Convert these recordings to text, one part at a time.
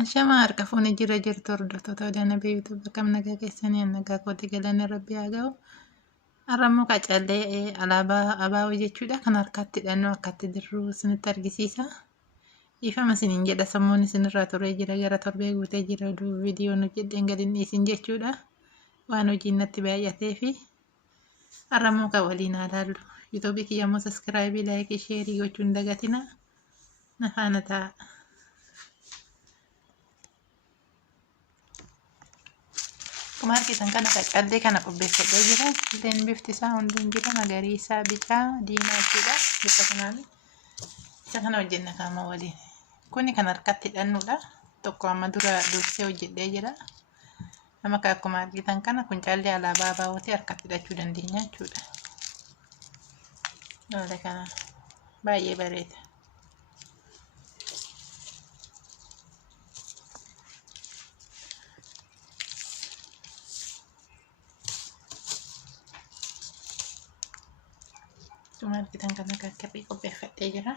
Ashama harka fuuni jira jirtu hordoftoota Odaana Beeyuutu bakka nagaa keessanii nagaa kooti galanni rabbi haa ga'u. Har'ammoo qacallee alaabaa abaaboo jechuudha. Kan harkatti hidhannoo akkatti jirru isinitti argisiisa. Ifama isiniin jedha sammuun isinirraa turee jira gara torbee guutee jira viidiyoon hojjedheen gadi hin dhiisin jechuudha. Waan hojiin natti baay'atee fi har'ammoo kan waliin haa ilaallu. Yuutuubii kiyyammoo saskiraayibii, laayikii, sheerii gochuun hin dagatina. Na faana ta'a. Akkuma argitan kana qacallee kana qopheeffadhee jira. Qacalleen bifti isaa hunduu jira magariisa, bicaa, diimaa jechuudha. Bifa kanaan isa kana hojjenna qaama waliin. Kuni kan harkatti hidhannuudha. Tokko amma dura dursee hojjedhee jira. Amma akkuma argitan kana kun callee alaabaa abaabootii harkatti hidhachuu dandeenya jechuudha. Haala kana baay'ee bareeda. Akkuma argitan kana kirrii qopheeffadhee jira.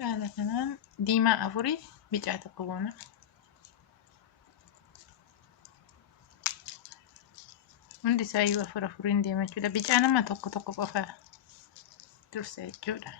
Haala kanaan diimaa afurii bicaa tokko goona. Hundi isaayyuu afur afuriin deema jechuudha. Bicaa nama tokko tokko qofa dursa jechuudha.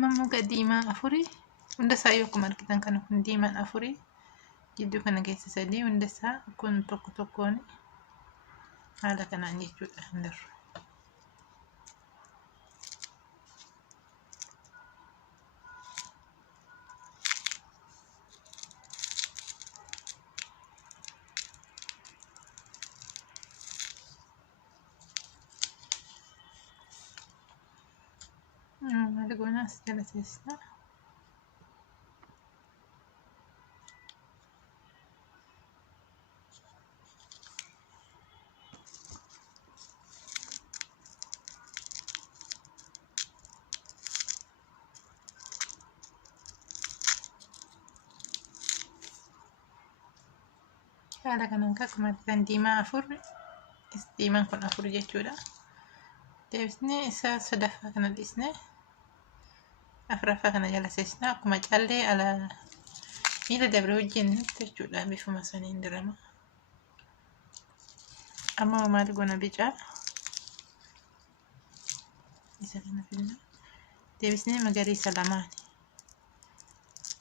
Mammuka diimaa afurii hunda isaayyuu akkuma argitan kana kun diimaan afurii gidduu kana keessa sadii hunda isaa kun tokko tokkoon haala kanaan jechuudha hin darbu. Maal as jala teessisa. Haala kanaan akkuma argitan diimaa afur diimaan kun afur jechuudha. Deebisnee isa sadaffaa kana dhiisnee afuraffaa kana jala seessina. Akkuma callee ala miila dabre hojjennutti jechuudha. Bifuma saniin dirama. Amma maal goona bicaa isa kana finna. Deebisnee magariisa lamaani.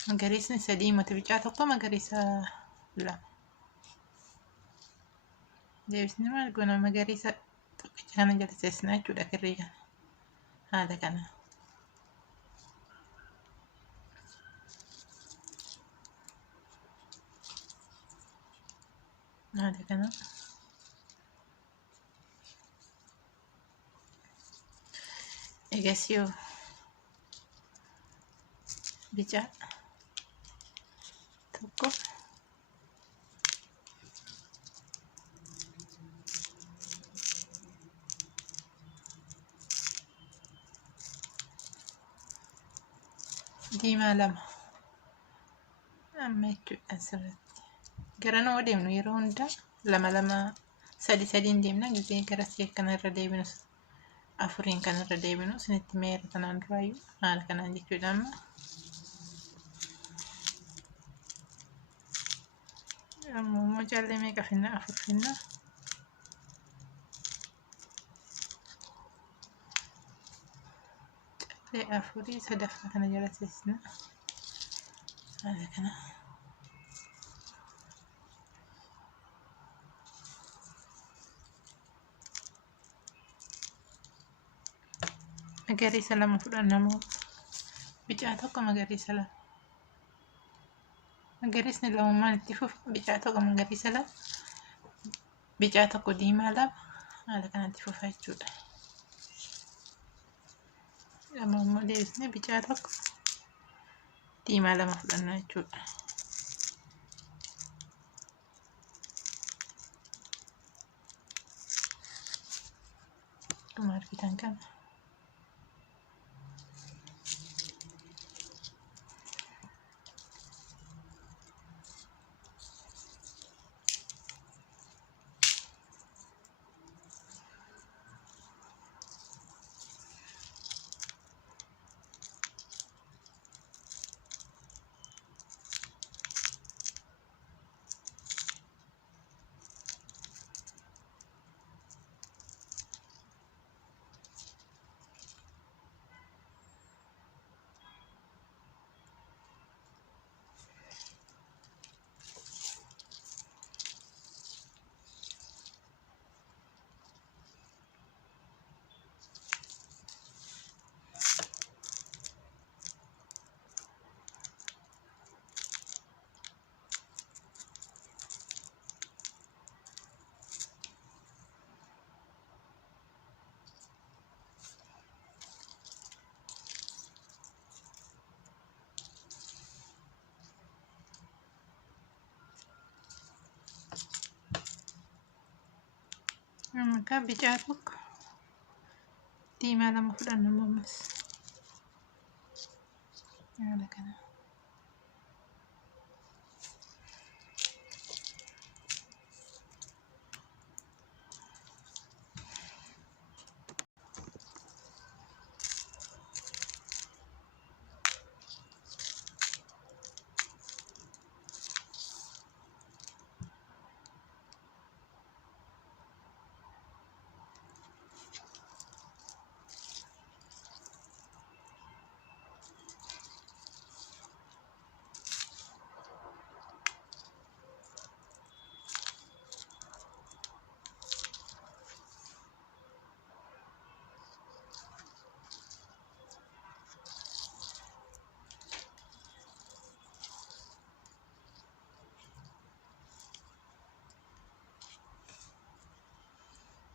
Magariisni sadii mata bicaa tokko magariisa lama. Deebisnee maal goona magariisa tokkicha kana jala seessina jechuudha kirrii kana. Haala kana. Haala kana. Egasiyoo bicaa tokko diimaa lama amma jechuudha asirratti gara noo deemnu yeroo hunda lama lama sadi sadiin deemna gisee gara see kana irra deebinu afuriin kan irra deebinu isinitti meera tanaan duraayyuu haala kanaan jechuudha. Amma callee meeqa finna afur finna afurii sadaffaa kana jala teessina. Haala kana. Magariisa lama fudhannamoo bicaa tokko magariisa lama. Magariisni lamummaan itti fufa bicaa tokko magariisa lama. Bicaa tokko diimaa lama. Haala kanatti fufa jechuudha. Lama immoo deebisnee bicaa tokko diimaa lama fudhanna jechuudha. Akkuma argitan kana. Maka bicaa tokko diimaa lama fudhanna ammas. Haala kana.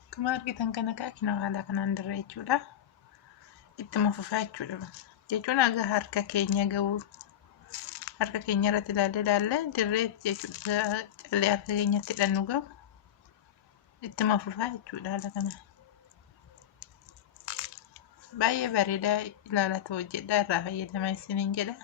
Akkuma argitan kana kaakina haala kanaan dirree jechuudha. Ittuma fufaa jechuudha. Jechuun aga harka keenya ga'u harka keenya irratti ilaalle dirree jechuudha. Callee harka keenyatti hidhannu ga'u ittuma fufaa jechuudha haala kana. Baay'ee bareedaa ilaalaa hojjedhaa irraa fayyadamaa isiniin jedha.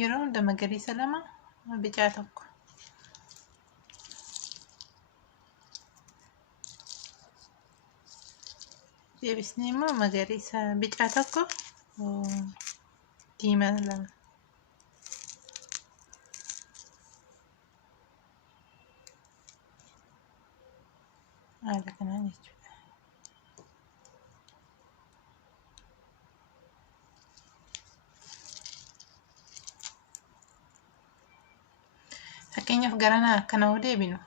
Yeroo hunda magariisa lama bicaa tokko. Deebisnee immoo magariisa bicaa tokko diimaa lama. Haala kanaan jechuudha. Fakkeenyaaf garanaa akkana yoo deebinu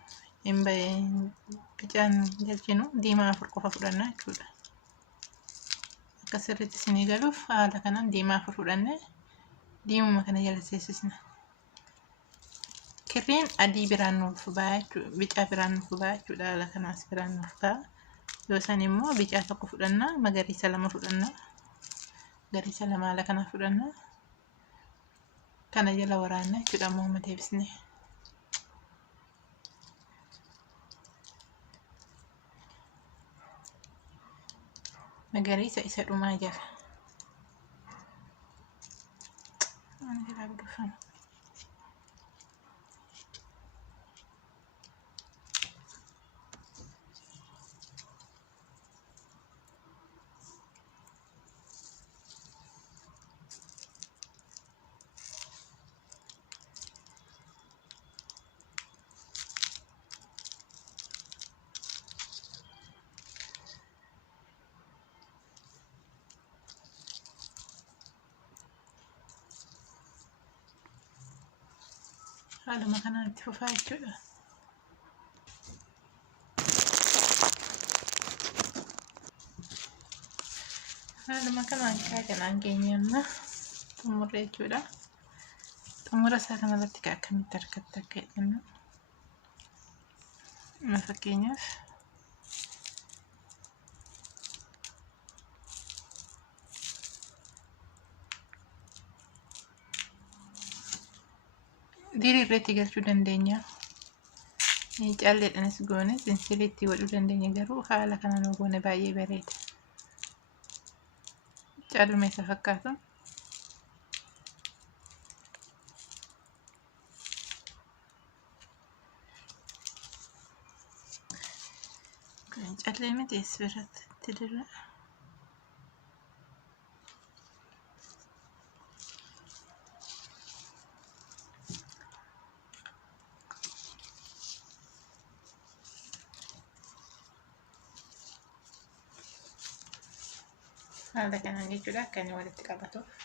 bicaan galchinu diimaa afur qofa fudhanna jechuudha. Akka sirriitti isinii galuuf haala kanaan diimaa afur fudhannee diimuma kana jala teessisna. Kirriin adii biraan nuuf ba'a jechuudha. Bicaa biraan nuuf ba'a jechuudha. Haala kanaas biraan nuuf ba'a. Yoo san immoo bicaa tokko fudhanna, magariisa lama fudhanna. Magariisa lama haala kanaa fudhanna. Kana jala waraanna jechuudha ammoo deebisnee. Magariisa isa dhumaa jira. haaluma kanaan itti fufaa jechuudha. Haaluma kanaan kanaan keenya amma xumurre jechuudha. Xumura isaa kanarratti akkamitti harkatti akka hidhannu fakkeenyaaf diriirratti galchuu dandeenya. Calleedhanis goone sensiliitti godhuu dandeenya, garuu haala kanaan goone baay'ee bareeda. Caaluma isa fakkaatu. Callee miti asirratti dirra. Haala kanaan jechuudha, akka inni walitti qabatuuf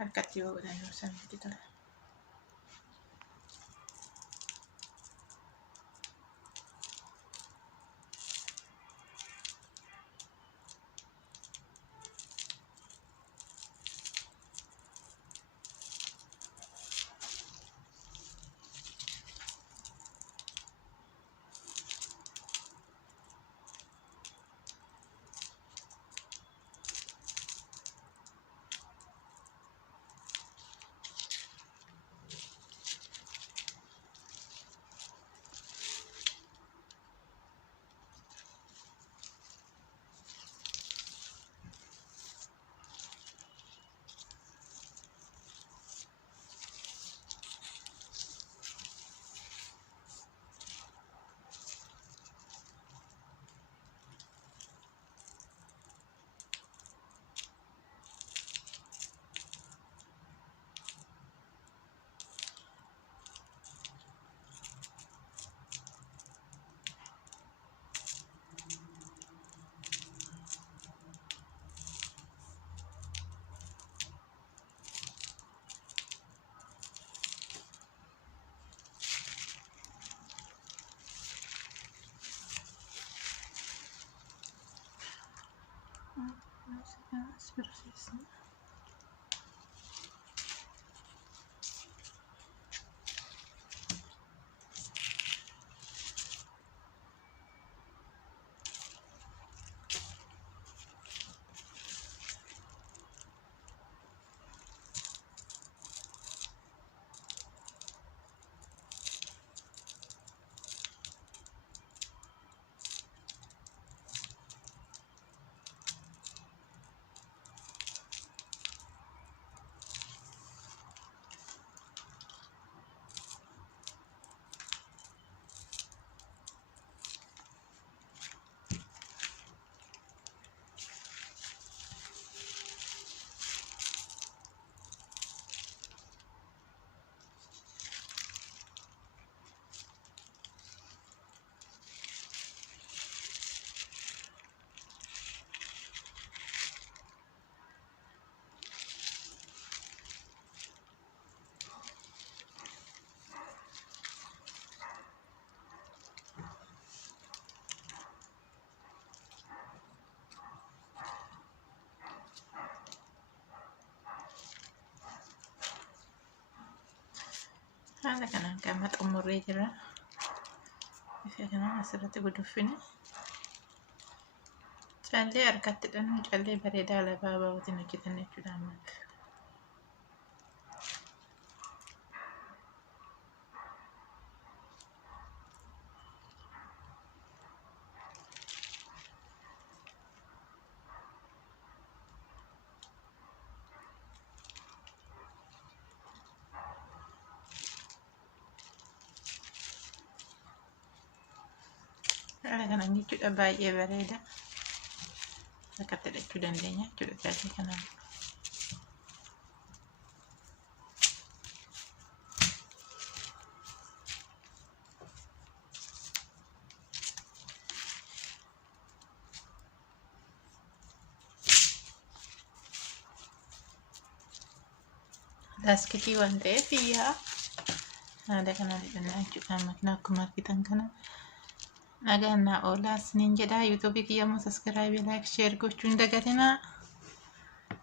harkatti yoo godhannu sanatti tola. Haala kanaan qaama xumurree jira. Bifa kanaan asirratti guduufine. Callee harkatti hidhannu callee bareedaa alaabaa abaabootiin hojjetan jechuudha ammaaf. Haala kanaan jechuudha baay'ee bareeda. Harkatti hidhachuu dandeenya jechuudha callee kanaan. Laaskikii waan ta'eef iyyaa haala kana jedhannaa jechuudha makiinaa akkuma argitan kana nagaan naa oolaas nin jedha yuutuubii kiyyamoo saskiraayibii laayik sheer gochuun dagatinaa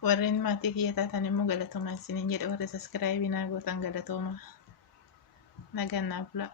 warreen maatii kiyya taatan immoo galatoomaa isiniin jedha warri saskiraayibii naa gootan galatooma nagaan naa bulaa